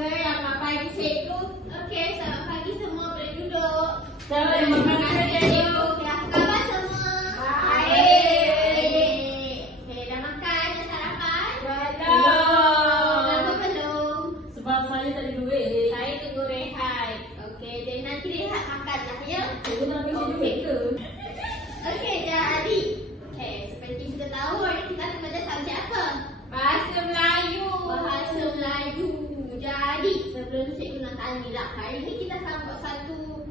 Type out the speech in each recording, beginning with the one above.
Selamat pagi cikgu. Okey, selamat pagi semua, boleh duduk. Selamat pagi cikgu. Apa khabar semua? Baik. Okey, dah makan, dah sarapan? Belum. Kenapa belum? Sebab saya tak ada duit. Saya tunggu rehat. Okey, jadi nanti rehat makanlah ya. Cikgu nak bagi duit ke? Okey, jadi seperti kita tahu hari kita akan belajar subjek apa? Bahasa Melayu. Bahasa Melayu. Jadi, sebelum cikgu nak tanya, hari ni kita akan buat satu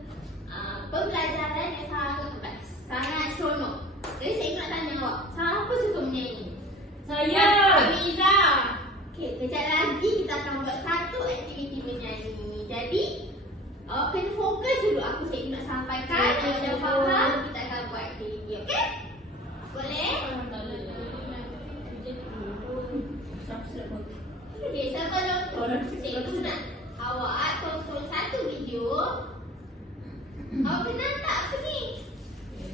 pembelajaran yang sangat best, sangat seronok. Jadi cikgu nak tanya awak, siapa suka menyanyi? Saya. Miza. Okey, kejap lagi kita akan buat satu aktiviti menyanyi. Jadi, awak kena fokus dulu aku cikgu nak sampaikan. Kalau dah faham, kita akan buat aktiviti, okey? Boleh? Okey, sebelum cikgu nak awak tonton satu video. Awak kenal tak apa ni?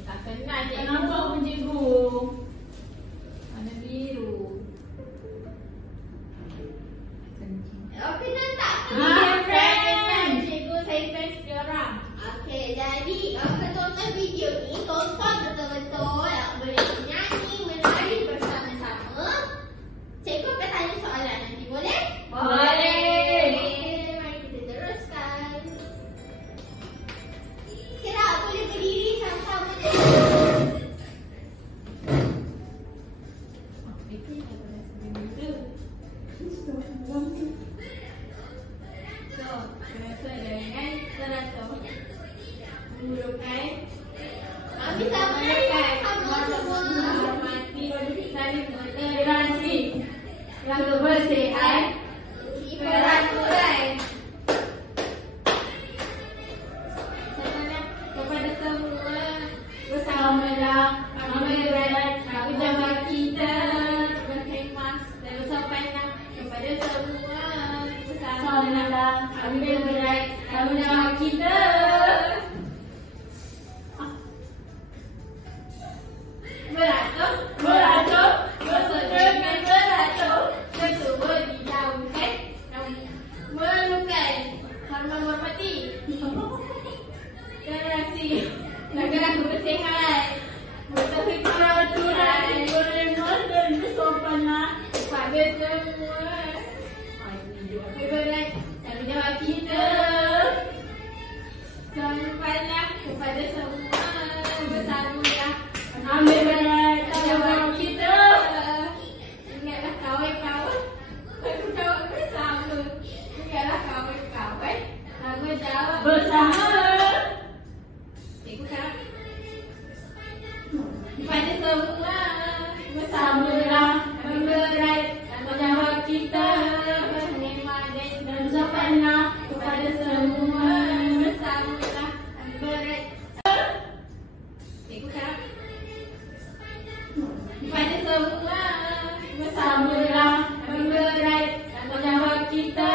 Tak kenal cikgu. Kenapa pun cikgu? Warna biru. Awak kenal tak apa ni? Saya kenal cikgu, saya fans dia orang. Okey, jadi awak akan tonton video ni. Tonton betul-betul. Awak boleh menyanyi, menari bersama-sama. Cikgu akan tanya soalan nanti, boleh? Boleh. Okey, mari kita teruskan. Sekarang boleh berdiri sama-sama. Bisa menari sama semua. Yang kebersihan, Peraturan. kepada semua bersamalah mengerat tanggungjawab kita berkhidmat dan bersopanlah kepada semua bersamalah ambil berat tanggungjawab kita. Beratur, berseterukan beratur, semua dijauhkan, memerlukan hormat hormati, generasi negara kebersihan, bertahun peraturan, berkhidmat dan bersopanlah kepada semua berat tanggungjawab kita. Sampailah kepada semua bersamalah ambil berat tanggungjawab kita. Ingatlah kawan-kawan, tanggungjawab bersama. Ingatlah kawan-kawan, tanggungjawab bersama. Cikgu kan? Kepada semua bersamalah memberat tanggungjawab kita. Berkhidmat dan bersopanlah kepada semua bersamalah memberat. Cikgu kan? Kepada semua bersamalah memberat tanggungjawab kita.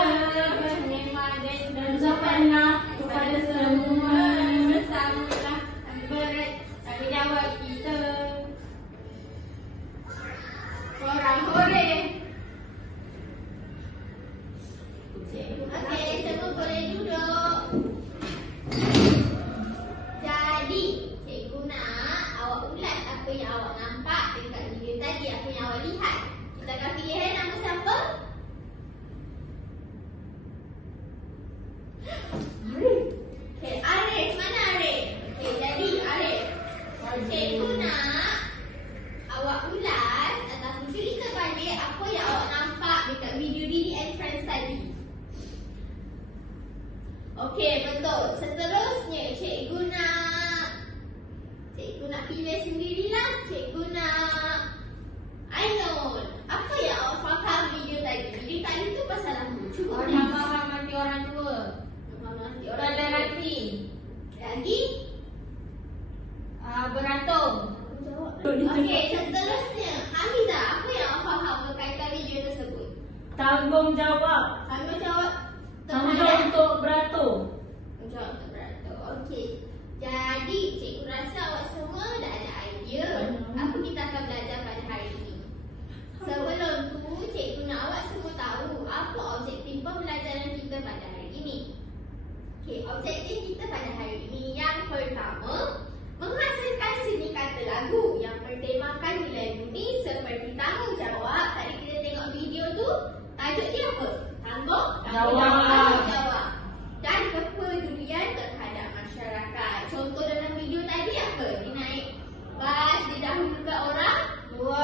Berkhidmat dan bersopanlah kepada semua bersamalah memberat tanggungjawab kita. Korang hore. Okey, semua boleh duduk. Jadi, cikgu nak awak ulas apa yang awak nampak dekat video tadi, apa yang awak lihat. Kita akan pilih nama siapa? Okey, Arif. Mana Arif? Okey, jadi Arif, cikgu nak awak ulas ataupun cerita balik apa yang awak nampak dekat video Didi and Friends tadi. Okey, betul. Seterusnya, cikgu nak pilih sendirilah. Cikgu nak Ainul, apa yang awak faham video tadi? Video tadi tu pasal apa? Cuba Faham mati orang tua. mati orang Toleransi. lagi. Beratur. Okey, seterusnya Hamizah, apa yang awak faham berkaitan video tersebut? Tanggungjawab. Tanggungjawab Tanggungjawab untuk beratur. Tanggungjawab untuk beratur. Okey. Jadi, cikgu rasa awak semua dah ada idea apa kita akan belajar pada hari ini. Sebelum tu, cikgu nak awak semua tahu apa objektif pembelajaran kita Okey, objektif kita pada hari ini yang pertama, menghasilkan seni kata lagu yang bertemakan nilai budi seperti tanggungjawab. Tadi kita tengok video tu, tajuk dia apa? Tanggungjawab dan kepedulian terhadap masyarakat. Contoh dalam video tadi apa? Dia naik bas, dia dahulukan orang tua,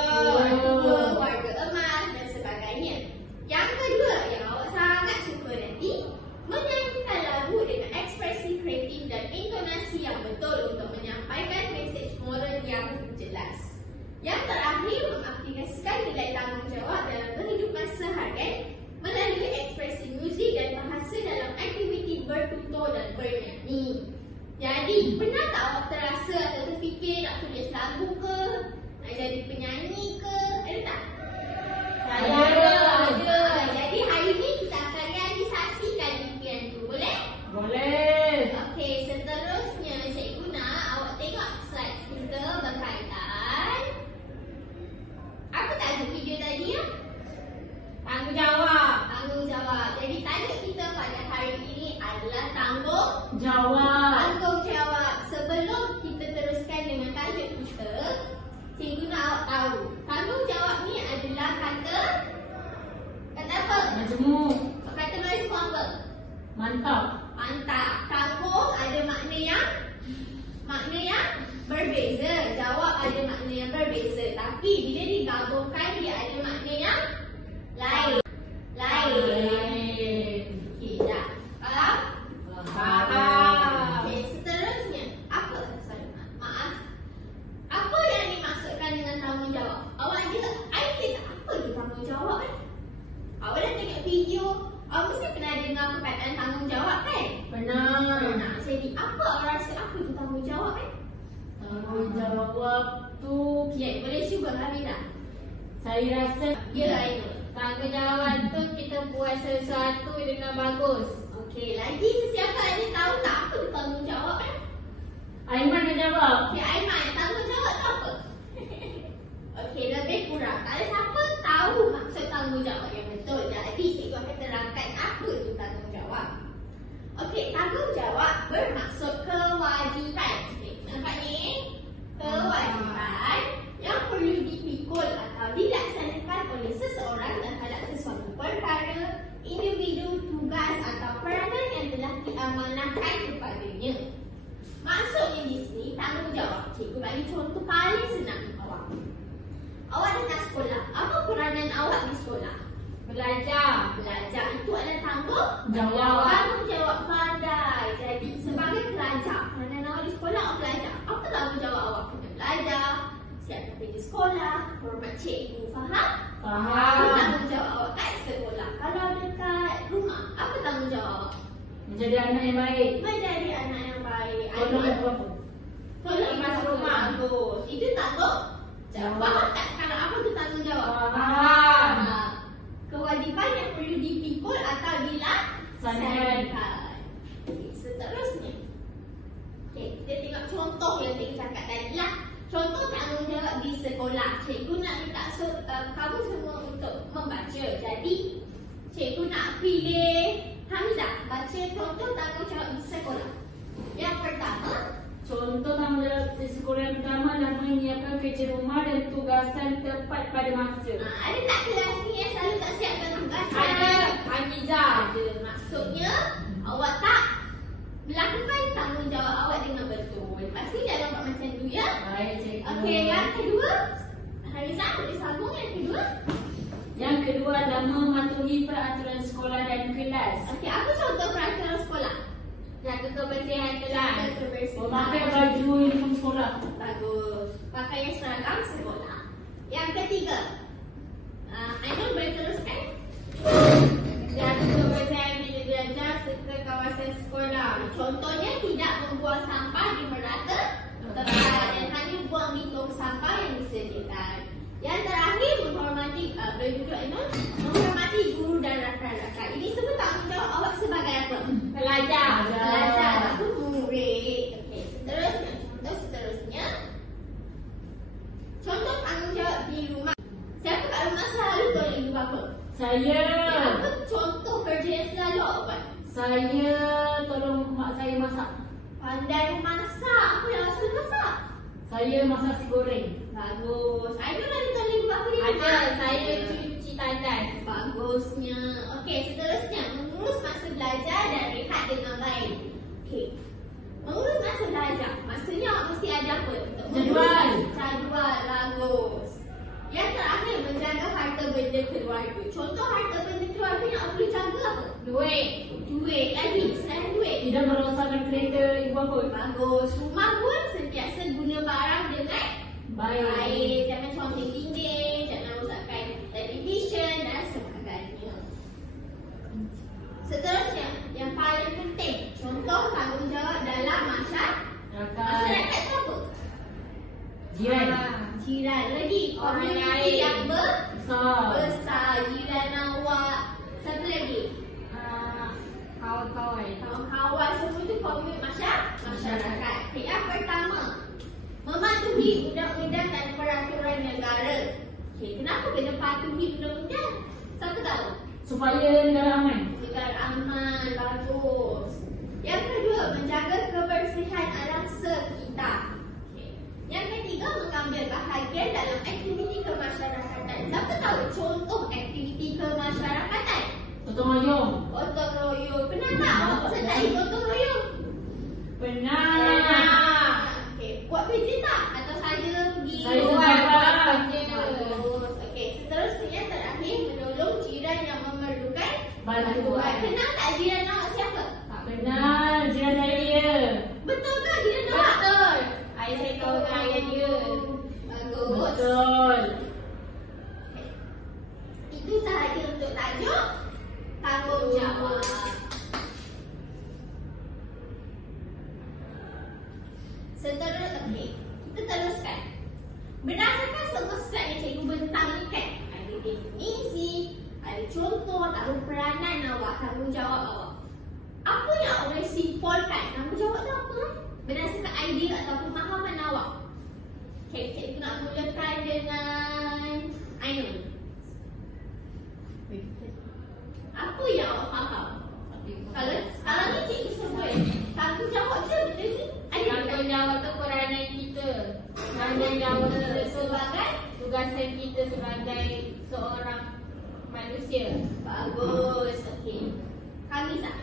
warga emas dan sebagainya. Yang kedua, yang awak sangat suka nanti, menyanyikan lagu dengan ekspresi kreatif dan intonasi yang betul untuk menyampaikan mesej moral yang jelas. Yang terakhir, mengaplikasikan nilai tanggungjawab dalam kehidupan seharian melalui ekspresi muzik dan bahasa dalam aktiviti bertutur dan bernyanyi. Jadi, pernah tak awak terasa atau terfikir nak tulis lagu ke? Nak jadi penyanyi ke? Ada tak? Ada. Jadi, hari ni kita akan realisasikan impian tu. Boleh? Boleh. Okey, seterusnya cikgu nak awak tengok slide kita berkaitan. Apa tajuk video tadi ya? Tanggungjawab. Jadi tajuk kita pada hari ini adalah tanggungjawab. Sebelum kita teruskan dengan tajuk kita, cikgu nak awak tahu, tanggungjawab ni adalah kata apa? Majmuk. Kata Melayu apa? Mantap. Tanggung ada makna yang berbeza. Jawab ada makna yang berbeza. Tapi bila digabungkan dia ada makna yang lain. Okey, dah. Faham? Okey, seterusnya apa? Maaf. Apa yang dimaksudkan dengan tanggungjawab? Awak ada idea tak apa tu tanggungjawab kan? Awak dah tengok video, awak mesti pernah dengar perkataan tanggungjawab kan? Pernah. Jadi apa awak rasa apa tu tanggungjawab kan? Tanggungjawab tu, Boleh cuba Hamida. saya rasa Dia lain. tanggungjawab tu kita buat sesuatu dengan bagus. Okey, lagi sesiapa ada tahu tak apa tu tanggungjawab kan? Aiman nak jawab. Okey, Aiman, tanggungjawab tu apa? Okey, lebih kurang. Tak ada siapa tahu maksud tanggungjawab yang betul. Jadi, cikgu akan terangkan apa tu tanggungjawab. Okey, tanggungjawab bermaksud kewajipan. Okey, nampak ni? Kewajipan yang perlu dipikul atau dilaksanakan oleh seseorang terhadap sesuatu perkara, individu, tugas atau peranan yang telah diamanahkan kepadanya. Maksudnya di sini tanggungjawab. Cikgu bagi contoh paling senang awak. Awak datang sekolah. Apa peranan awak di sekolah? Belajar. Itu adalah tanggungjawab pandai. Jadi sebagai pelajar, peranan awak di sekolah awak belajar. Apa tanggungjawab awak? Kena belajar, siapkan kerja sekolah, hormat cikgu. Faham? Apa tanggungjawab awak kat sekolah? Kalau dekat rumah, apa tanggungjawab awak? Menjadi anak yang baik. Menjadi anak yang baik. Tolong apa? Tolong ibu rumah. Bagus. Itu tanggungjawab. Faham tak sekarang apa tu tanggungjawab? Faham. Kewajipan yang perlu dipikul atau dilaksanakan. Okay, seterusnya. Okay, kita tengok contoh yang cikgu cakap tadi lah. Contoh tanggungjawab di sekolah. Cikgu nak minta kamu semua untuk membaca. Jadi, cikgu nak pilih Hamzah baca contoh tanggungjawab di sekolah. Yang pertama, Contoh tanggungjawab di sekolah yang pertama adalah menyiapkan kerja rumah dan tugasan tepat pada masa. ada tak kelas ni yang selalu tak siapkan tugasan? Ada. Hamizah. Ada. Maksudnya, awak tak melakukan tanggungjawab awak dengan betul. Pasti jangan buat macam tu ya. Baik, cikgu. Okey, yang kedua, Harizah boleh sambung yang kedua. Yang kedua adalah mematuhi peraturan sekolah dan kelas. Okey, apa contoh peraturan sekolah? Jaga kebersihan kelas. Memakai baju uniform sekolah. Bagus. Pakai seragam sekolah. Yang ketiga, Ainul boleh teruskan? Jaga kebersihan bilik belajar serta kawasan sekolah. Contohnya tidak membuang sampah di merata tempat dan hanya buang di tong sampah yang disediakan. Yang terakhir, menghormati boleh duduk Ainul? Menghormati guru dan rakan-rakan. Ini semua tanggungjawab awak sebagai apa? Pelajar. Aku murid. Okey, seterusnya. Contoh tanggungjawab di rumah. Siapa kat rumah selalu tolong ibu bapa? Saya. Apa contoh kerja yang selalu awak buat? Saya tolong mak Pandai memasak. Apa yang rasa masak? Saya masak nasi goreng. Bagus. Ainul ada tanda apa dia? Ada, saya cuci tandas. Bagusnya. Okey, seterusnya mengurus masa belajar dan rehat dengan baik. Okey. Mengurus masa belajar. Maksudnya awak mesti ada apa? Untuk Jadual. Jadual. Bagus. Yang terakhir, menjaga harta benda keluarga. Contoh harta benda keluarga yang awak boleh jaga apa? Duit. Duit. Lagi, selain duit. Tidak merosakkan kereta ibu bapa. Bagus. Rumah pun sentiasa guna barang dengan Baik. Jangan conteng dinding, jangan rosakkan televisyen dan sebagainya. Seterusnya, yang paling penting, contoh tanggungjawab dalam masyarakat. Masyarakat tu apa? Jiran. Jiran lagi. Orang Komuniti lain. yang Besar. besar. Jiran awak. Satu lagi. Kawan-kawan. Kawan-kawan semua tu komuniti masyarakat. Okay, yang pertama, mematuhi undang-undang dan peraturan negara. Okay, kenapa kena patuhi undang-undang? Siapa tahu? Supaya negara aman. Negara aman, bagus. Yang kedua, menjaga kebersihan alam sekitar. Okay. Yang ketiga, mengambil bahagian dalam aktiviti kemasyarakatan. Siapa tahu contoh aktiviti kemasyarakatan? Gotong royong. Gotong royong. Pernah tak awak sertai gotong royong? Pernah. Okey, buat kerja tak? Atau saja pergi Saya buat buat kerja? Bagus. Okey, seterusnya terakhir menolong jiran yang memerlukan Bantuan. Kenal tak jiran awak siapa? Tak kenal. Jiran saya dia. Betul tak jiran awak? Betul. Ayah saya tahu dengan ayah dia. Bagus. Betul. Itu sahaja untuk tajuk tanggungjawab. Seterusnya, okey, kita teruskan. Berdasarkan semua slide yang cikgu bentang ni kan, ada definisi, ada contoh, tahu peranan awak, tanggungjawab awak. Apa yang awak boleh simpulkan? Tanggungjawab tu apa? Berdasarkan idea atau pemahaman awak. Okey, cikgu nak mulakan dengan Ainul. Apa yang awak faham? Kalau ni cikgu sebut tanggungjawab je betul ni? Tanggungjawab tu peranan kita. Tanggungjawab kita Sebagai tugasan kita sebagai seorang manusia. bagus. Okey. Kami tak.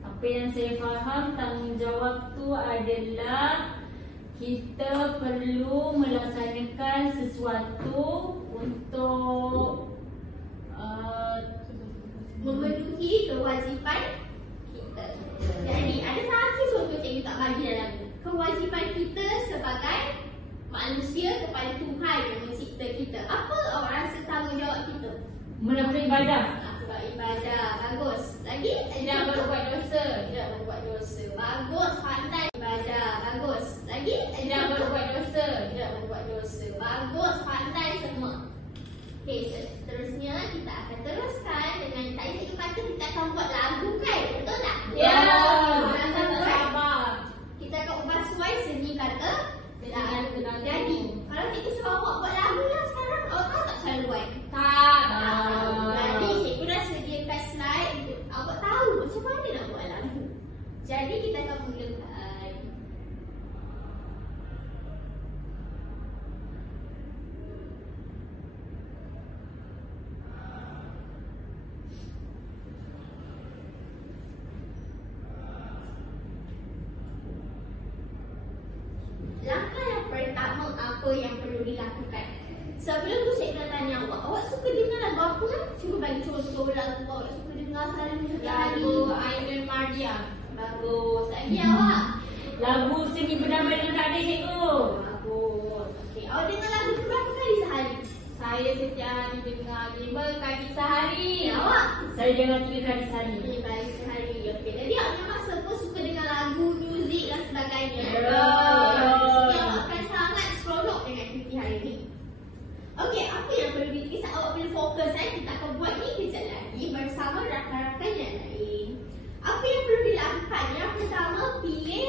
Apa yang saya faham, tanggungjawab tu adalah kita perlu melaksanakan sesuatu untuk Memenuhi kewajipan kita. Jadi ada satu contoh cikgu tak bagi dalam ni. Kewajipan kita sebagai manusia kepada Tuhan yang mencipta kita. Apa awak rasa tanggungjawab kita? melakukan ibadah. Buat ibadah. Bagus. Lagi? Tidak berbuat dosa. Tidak berbuat dosa. Bagus. Pandai ibadah. Bagus. Lagi? Tidak berbuat dosa. Tidak berbuat dosa. Bagus. Pandai semua. Okey, seterusnya kita akan teruskan dengan tadi cikgu kata kita akan buat lagu kan? Betul tak? Ya. Kita akan Tak buat. sabar. Kita akan ubah suai seni kata Lagu. jadi. Kalau cikgu suruh awak buat lagu lah sekarang, awak tahu tak cara buat? Tak. Jadi cikgu dah sediakan slide untuk awak tahu macam mana nak buat lagu. Jadi kita akan mulakan. Langkah yang pertama, apa yang perlu dilakukan? Sebelum tu saya nak tanya awak suka dengar lagu apa kan? Cuba bagi contoh lagu awak suka dengar selalu setiap hari. Lagu Aiman Mardia. Bagus. Lagi awak? Lagu seni berdamai dengan takdir cikgu. Bagus. Okey, awak dengar lagu tu berapa kali sehari? Saya setiap hari dengar 5 kali sehari. Awak? Saya dengar 3 kali sehari. 5 kali sehari. Okey, jadi awak memang suka dengar lagu, muzik dan sebagainya. Ya. Jadi awak akan sangat seronok dengan aktiviti hari ini. Okey, apa yang perlu dikisah awak perlu fokus kita akan buat ni kejap lagi bersama rakan-rakan yang lain. Apa yang perlu dilakukan? Yang pertama, pilih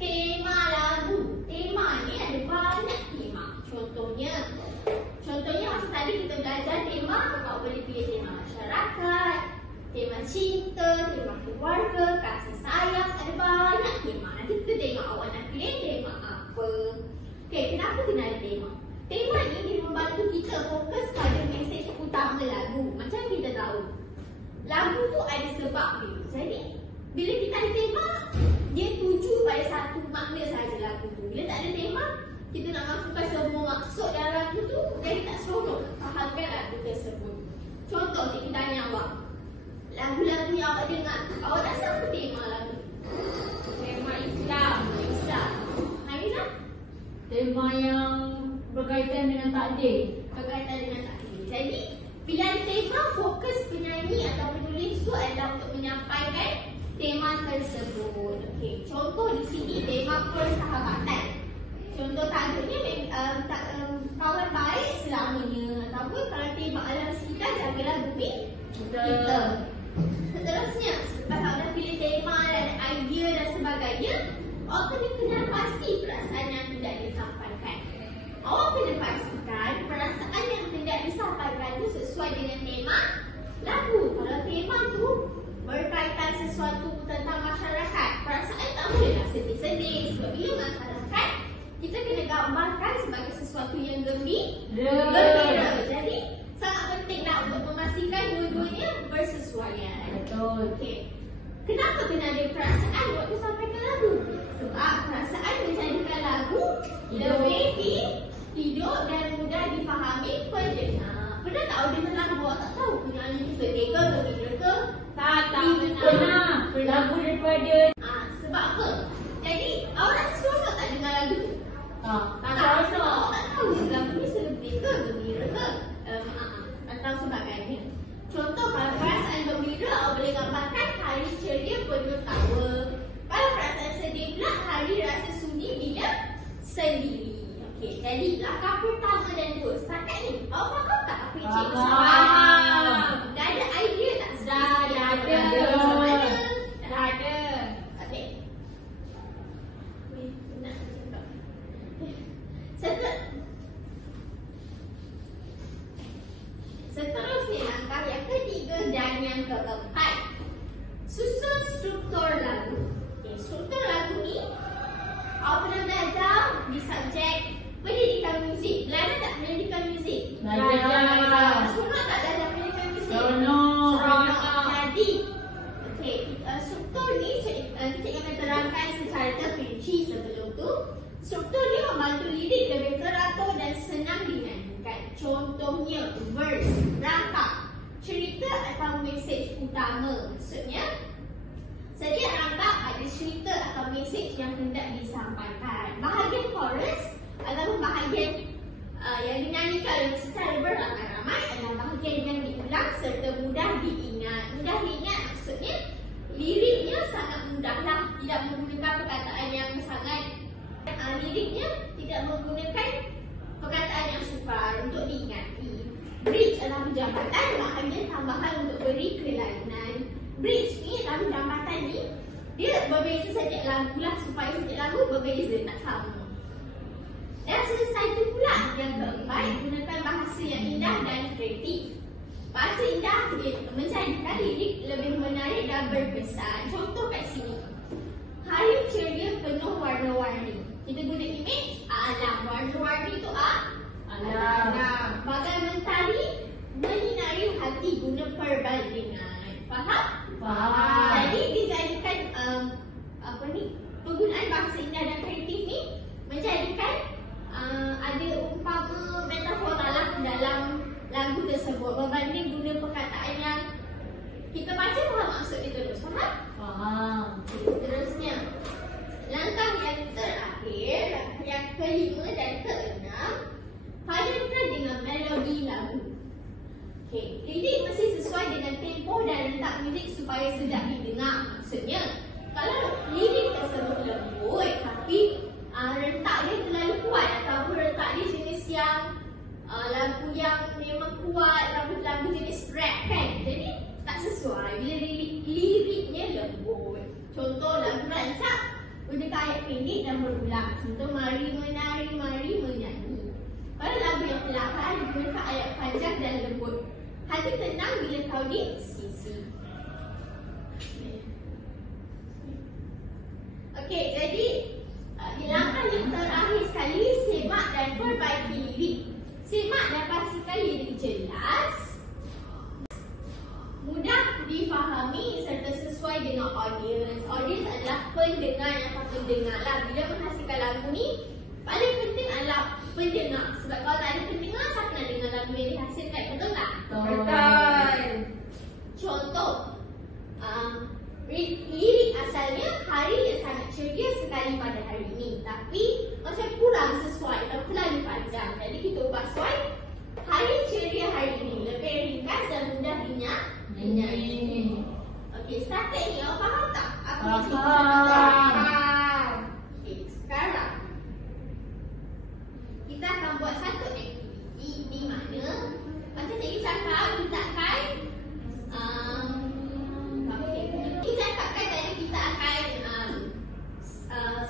tema lagu. Tema ni ada banyak tema. Contohnya masa tadi kita belajar tema, awak boleh pilih tema masyarakat, tema cinta, keluarga, kasih sayang, ada banyak tema. Nanti kita tengok awak nak pilih tema apa. Okey, kenapa kena ada tema? Tema ni dia membantu kita fokus pada mesej utama lagu. Macam kita tahu, lagu tu ada sebab dia. Jadi, bila kita ada tema, dia tuju pada satu makna saja lagu tu. Bila tak ada tema, kita nak masukkan semua maksud dalam lagu tu, jadi tak seronok fahamkan lagu tersebut. Contoh, kita tanya awak, lagu-lagu yang awak dengar, awak rasa apa tema lagu? Tema Islam. Islam. Harizah? Tema yang berkaitan dengan takdir. Berkaitan dengan takdir. Jadi, bila ada tema, fokus penyanyi atau penulis tu adalah untuk menyampaikan tema tersebut. Okey, contoh di sini tema persahabatan. Contoh tajuk ni kawan baik selamanya, ataupun kalau tema alam sekitar, jagalah bumi kita. Seterusnya, selepas awak dah pilih tema dan idea dan sebagainya, awak kena kenal pasti perasaan yang tidak disampaikan. Awak kena pastikan perasaan yang tidak disampaikan itu sesuai dengan tema lagu. Kalau tema tu berkaitan sesuatu tentang masyarakat, perasaan tak bolehlah sedih-sedih. Sebab bila masyarakat, kita kena gambarkan sebagai sesuatu yang gembira. Jadi, sangat pentinglah untuk memastikan dua-duanya bersesuaian. Betul. Okey. Kenapa kena ada perasaan waktu sampaikan lagu? Sebab perasaan menjadikan lagu lebih hidup dan mudah difahami pendengar. Pernah tak awak dengar lagu, awak tak tahu penyanyi itu sedih ke, gembira ke? Tak pernah. Lagu daripada Sebab apa? Jadi, awak rasa seronok tak dengar lagu tu? tak rasa. rasa. Awak tak tahu lagu ni sedih ke, gembira ke? Atau sebagainya. Contoh, kalau perasaan gembira, awak boleh gambarkan hari ceria penuh tawa. Kalau perasaan sedih pula, hari rasa sunyi bila sendiri. Okey, jadi langkah pertama dan dua setakat ni, awak faham tak apa yang cikgu sampaikan? Dah ada idea tak? Dah ada. Dah ada. Okey. Nak cakap. Seterusnya, langkah yang ketiga dan yang keempat, susun struktur lagu. Okay, struktur lagu ni awak pernah belajar di subjek pendidikan muzik. Belajar tak pendidikan muzik? Belajar. Seronok tak belajar pendidikan muzik? Seronok. Jadi, okay, struktur ni cikgu akan terangkan secara terperinci sebelum tu. Struktur ni membantu lirik lebih teratur dan senang dinyanyikan. Contohnya, verse, rangkap, cerita atau mesej utama. Maksudnya, setiap rangkap ada cerita atau mesej yang hendak disampaikan. Bahagian chorus ataupun bahagian yang dinyanyikan secara beramai-ramai adalah bahagian yang diulang serta mudah diingat. Mudah diingat maksudnya liriknya sangat mudahlah, tidak menggunakan perkataan yang sangat liriknya tidak menggunakan perkataan yang sukar untuk diingati. Bridge adalah penjambatan, bahagian tambahan untuk beri kelainan. Bridge ni dalam jambatan ni, dia berbeza setiap lagu lah, supaya setiap lagu berbeza, tak sama. Dan selesai tu pula yang keempat, gunakan bahasa yang indah dan kreatif. Bahasa indah menjadikan lirik lebih menarik dan berkesan. Contoh kat sini, hari ceria penuh warna-warni. Kita guna image alam, warna-warni itu alam. Bagai mentari menyinari hati, guna perbandingan. Faham? Faham. Jadi dijadikan penggunaan bahasa indah dan kreatif ni menjadikan ada umpama metafora lah dalam lagu tersebut berbanding guna perkataan yang kita baca faham maksud dia terus. Faham? Faham. Seterusnya, langkah yang terakhir, yang kelima dan keenam, padankan dengan melodi lagu. Okey, lirik mesti sesuai dengan tempo dan rentak muzik supaya sedap didengar. Maksudnya, kalau lirik tersebut lembut tapi rentak dia terlalu kuat ataupun rentak dia jenis yang lagu yang memang kuat, lagu jenis rap kan, jadi tak sesuai bila liriknya lembut. Contoh lagu rancak gunakan ayat pendek dan berulang. Contoh mari menari, mari menyanyi. Pada lagu yang perlahan gunakan ayat panjang dan lembut. Hati tenang bila kau di sisi. pendengar lah. Bila menghasilkan lagu ni, paling penting adalah pendengar. Sebab kalau tak ada pendengar, siapa nak dengar lagu yang dihasilkan? Betul tak? Betul. Contoh, lirik asalnya hari yang sangat ceria sekali pada hari ini, tapi macam kurang sesuai dan terlalu panjang. Jadi kita ubah sesuai hari ceria hari ini, lebih ringkas dan mudah dinyanyi. Okey, started ni awak faham tak? Aku nak cerita. Faham. Okey, sekarang kita akan buat satu aktiviti di mana macam cikgu cakap kita akan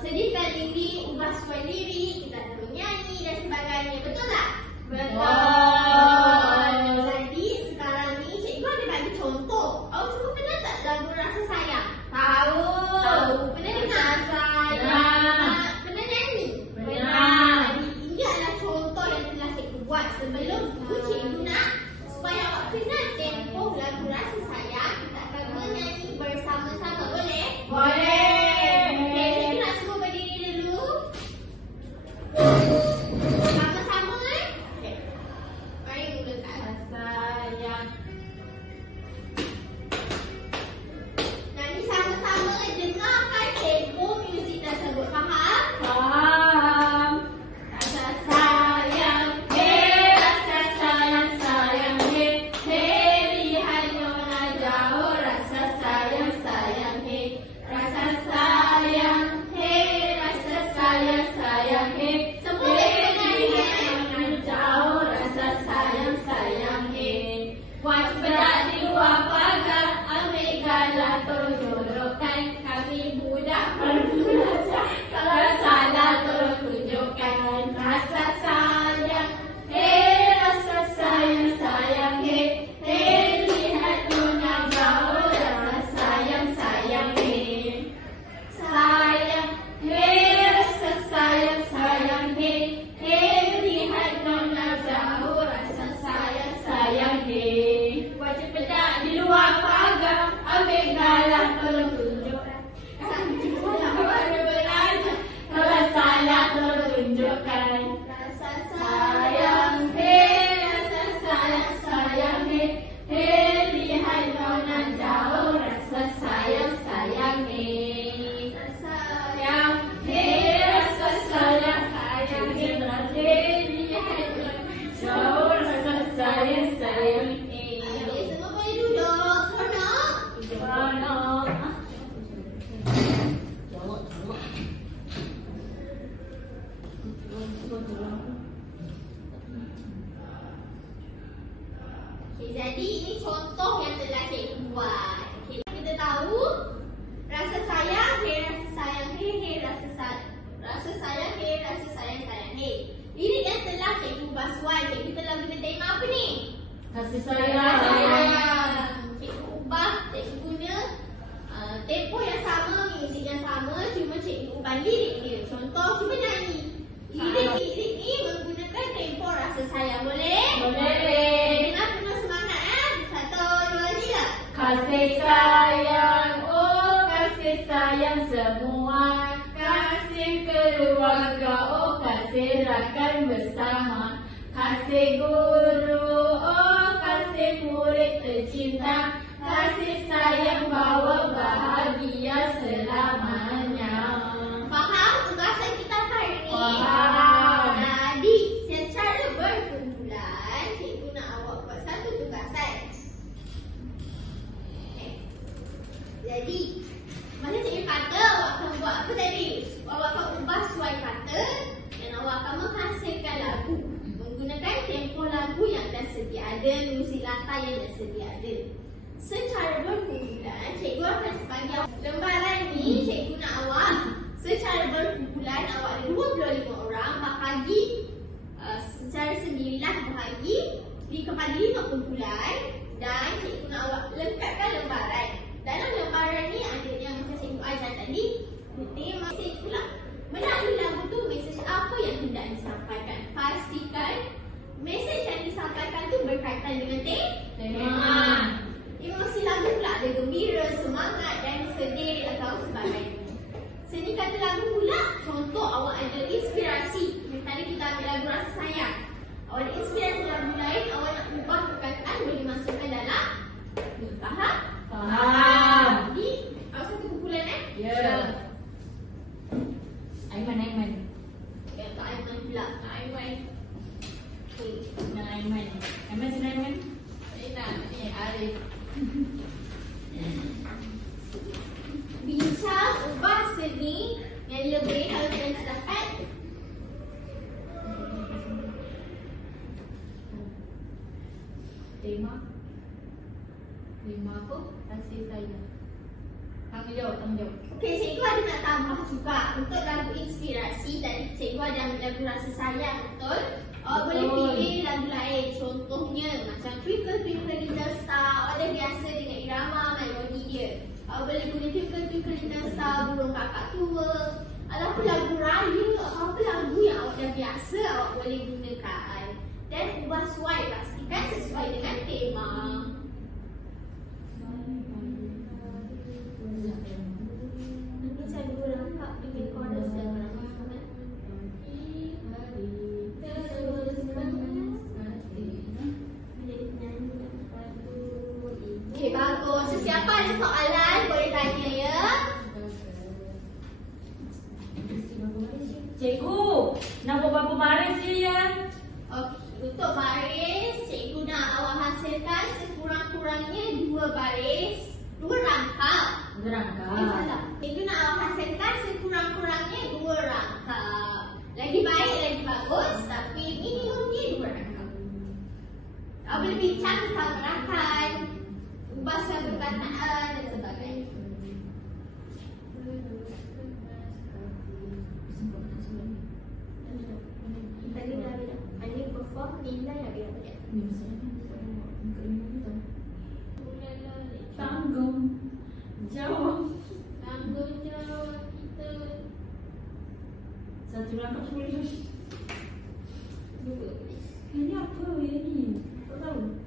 sediakan diri, ubah suara lirik, kita akan menyanyi dan sebagainya. Betul tak? Betul. Jadi sekarang ni cikgu ada bagi contoh. Awak semua pernah tak lagu Rasa Sayang? Tahu. Pernah dengar? Pernah nyanyi? Pernah. Ini adalah contoh yang telah cikgu buat. Sebelum tu cikgu nak supaya awak kenal tempo lagu Rasa Sayang, kita akan menyanyi bersama-sama. Boleh? Boleh. Sama-sama Okay. Mari mulakan. Sayang. Nyanyi sama-sama, dengarkan tempo muzik tersebut. Faham? Faham. Rasa sayang, hey, rasa sayang, sayang, hey, hey, lihat nona jauh, rasa sayang, sayang, hey, rasa sayang, hey, rasa sayang, sayang, hey. Berat di luar pagar, ambil galah tolong jodohkan. Kami budak berbelajar, kalau salah tolong tunjukkan. Rasa sayang, hey, rasa sayang, sayang, hey, hey, lihat nona jauh, rasa sayang, sayang, hey, sayang, hey, rasa sayang, sayang, hey, hey, lihat nona jauh, rasa sayang, sayang, hey. Di luar pagar, ambil galah tolong tunjukkan. Kalau salah tolong tunjukkan. Rasa sayang, hey, rasa sayang, sayang, hey, hey, lihat nona jauh, rasa sayang, sayang, hey, sayang, hey, rasa sayang, sayang, hey, lihat nona jauh, rasa sayang, sayang, hey. Jadi ini contoh yang telah cikgu buat. Okay. Kita tahu rasa sayang, hey, rasa sayang, hey, hey, rasa sayang, hey, rasa sayang, sayang, hey. Lirik yang telah cikgu buat suai. Cikgu telah guna tema apa ni? Kasih sayang. Cikgu ubah, cikgu guna tempo yang sama, muzik yang sama, cuma cikgu ubah lirik dia. Contoh, cuba nyanyi. Lirik ni menggunakan tempo rasa sayang. Boleh? Boleh. Dengar penuh semangat. 1, 2, 3. Kasih sayang, oh kasih sayang semua. Kasih keluarga, oh kasih rakan bersama. Kasih guru, oh kasih murid tercinta. Kasih sayang bawa bahagia selamanya. Faham tugasan kita hari ni? Faham. Jadi secara berkumpulan, cikgu nak awak buat satu tugasan. Jadi macam cikgu kata, awak akan buat apa tadi? Awak akan ubah suai kata dan awak akan menghasilkan lagu menggunakan tempo lagu yang dah sedia ada, muzik latar yang dah sedia ada. Secara berkumpulan, cikgu akan sebagai lembaran ni, cikgu nak awak secara berkumpulan, awak ada 25 orang bahagi secara sendirilah bahagi kepada 5 kumpulan dan cikgu nak awak lengkapkan lembaran. Dalam lembaran ni ada yang macam cikgu ajar tadi, tema mesej pula. Melalui lagu tu, mesej apa yang hendak disampaikan. Pastikan mesej yang disampaikan tu berkaitan dengan tema. Emosi lagu pula ada gembira, semangat dan sedih atau sebagainya. Seni kata lagu contoh awak ada inspirasi. Tadi kita ambil lagu rasa sayang. Awak ada inspirasi lagu lain, awak nak ubah perkataan, boleh masukkan dalam ni. Faham? Faham. Jadi, awak satu kumpulan Ya. Aiman. Ya, Kak Aiman pula. Kak Aiman. Okay. Nak Aiman. Aiman sini Aiman. Ni Arif. Bincang ubah seni yang lebih kalau kita nak dapat. Tema apa? Kasih sayang. Tanggungjawab. Okey, cikgu ada nak tambah juga untuk lagu inspirasi. Tadi cikgu ada ambil lagu rasa sayang, betul? Boleh pilih lagu lain. Contohnya macam Twinkle Twinkle Little Star. Awak dah biasa dengan irama melodi dia. Awak boleh guna Twinkle Twinkle Little Star, Burung Kakak Tua. Ataupun lagu raya, apa lagu yang awak dah biasa awak boleh gunakan. Dan ubah suai, pastikan sesuai dengan tema. Nanti cikgu nampak bikin chorus yang ramai. Okey, bagus. Sesiapa ada soalan boleh tanya ya. Cikgu, nak buat berapa baris je ya? Okey, untuk baris, cikgu nak awak hasilkan sekurang-kurangnya 2 baris, 2 rangkap. Berangkat. Cikgu nak awak hasilkan sekurang-kurangnya 2 rangkap. Lagi baik, lagi bagus, tapi minimumnya 2 rangkap. Awak boleh bincang tentang rakan, ubah suatu perkataan dan sebagainya. Tadi dah ada. Ani perform, nilai nak biar banyak. Tanggung jawab. Tanggungjawab kita. Satu rangkap tulis. 2. Ini apa ini? Kau tahu?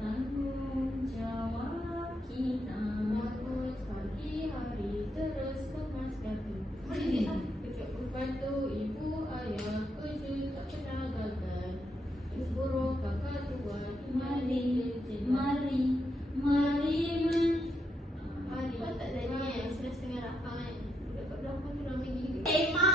Tanggungjawab kita. Bagus pagi hari terus kemas kaki. Boleh tak? Bantu ibu ayah kerja tak pernah gagal. Burung kakak tua Mari. Kau tak tanya kan? Setengah rapang kan? Dekat belakang tu ramai gila. Tema.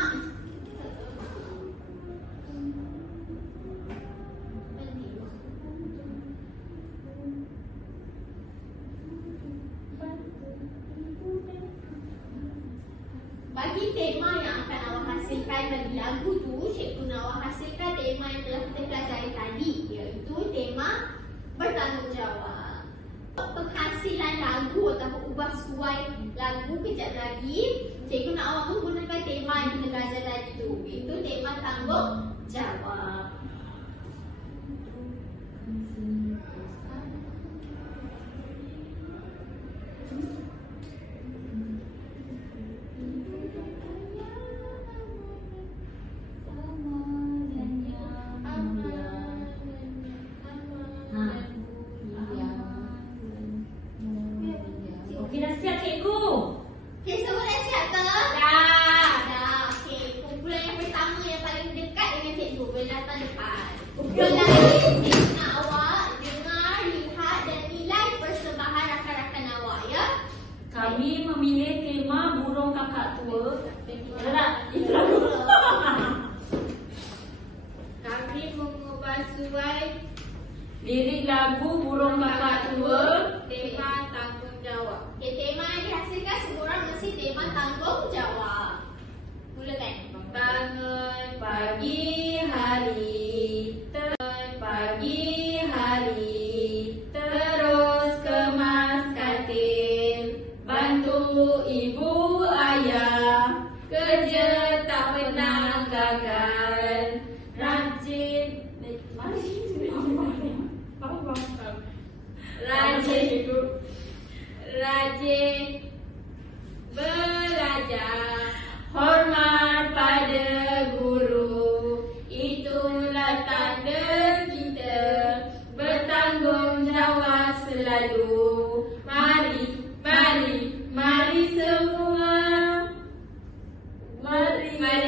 Bagi tema yang akan awak hasilkan bagi lagu tu, cikgu nak awak hasilkan tema yang telah kita pelajari tadi, iaitu tema bertanggungjawab. Penghasilan lagu ataupun ubah suai lagu kejap lagi, cikgu nak awak menggunakan tema yang kita belajar tadi tu, iaitu tema tanggungjawab. Okey, dah siap cikgu. Okey, semua dah siap ke? Dah. Okey, kumpulan yang pertama yang paling dekat dengan cikgu boleh datang depan. Kumpulan lain, cikgu nak awak dengar, lihat dan nilai persembahan rakan-rakan awak ya. Kami memilih tema Burung Kakak Tua. Betul tak? Itu lagu. Kami mengubah suai Lirik lagu Burung Kakak Tua. tema tanggungjawab. Okey, tema yang dihasilkan semua orang mesti tema tanggungjawab. Mulakan. Bangun pagi hari, terus kemas katil, bantu ibu ayah, kerja tak pernah gagal, rajin belajar, hormat pada guru, itulah tanda kita bertanggungjawab selalu. Mari semua, mari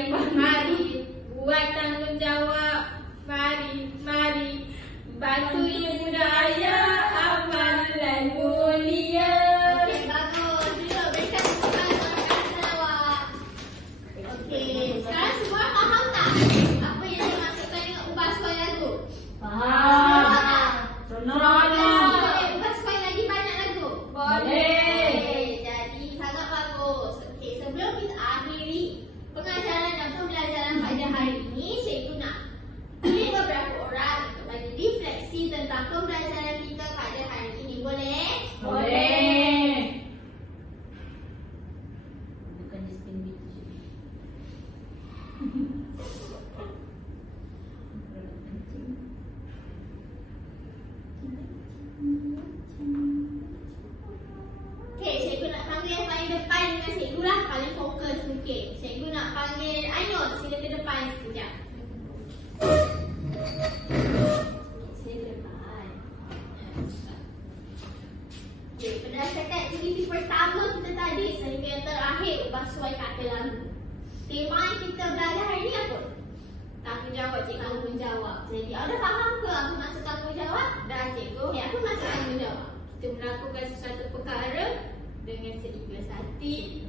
Kita melakukan sesuatu perkara dengan seikhlas hati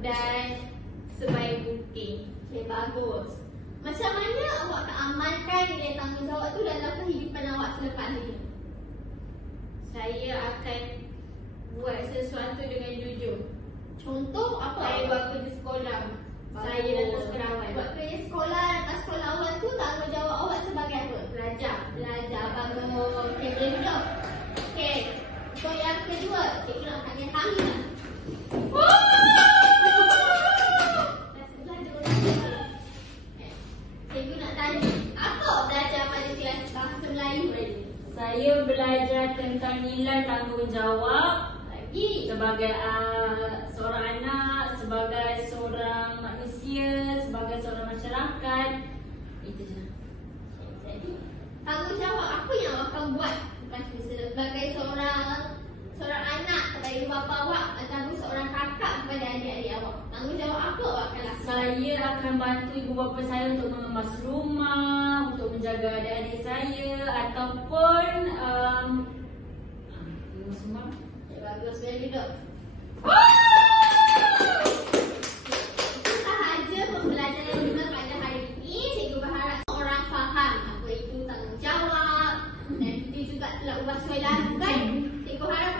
dan sebaik mungkin. Okay, bagus. Macam mana awak nak amalkan nilai tanggungjawab tu dalam kehidupan awak selepas ini? Saya akan buat sesuatu dengan jujur. Contoh apa? Saya buat kerja sekolah. Saya datang sekolah awal. Buat kerja sekolah, datang sekolah awal tu tanggungjawab awak sebagai apa? Belajar. Belajar, bagus. Okay, boleh duduk. Okay, untuk yang kedua, cikgu nak tanya Hamid lah. Cikgu nak tanya, apa belajar pada kelas bahasa Melayu tadi? Saya belajar tentang nilai tanggungjawab Lagi. sebagai seorang anak, sebagai seorang manusia, sebagai seorang masyarakat. Itu je. Jadi, tanggungjawab apa yang awak akan buat? Bukan sebagai seorang anak kepada ibu bapa awak ataupun seorang kakak kepada adik-adik awak. Tanggungjawab apa awak akan lakukan? Saya akan bantu ibu bapa saya untuk mengemas rumah, untuk menjaga adik-adik saya ataupun semua. Okay, bagus. Boleh duduk. Itu sahaja pembelajaran kita pada hari ini. Cikgu berharap orang faham apa itu tanggungjawab dan kita juga telah ubah soalan kan. Cikgu harap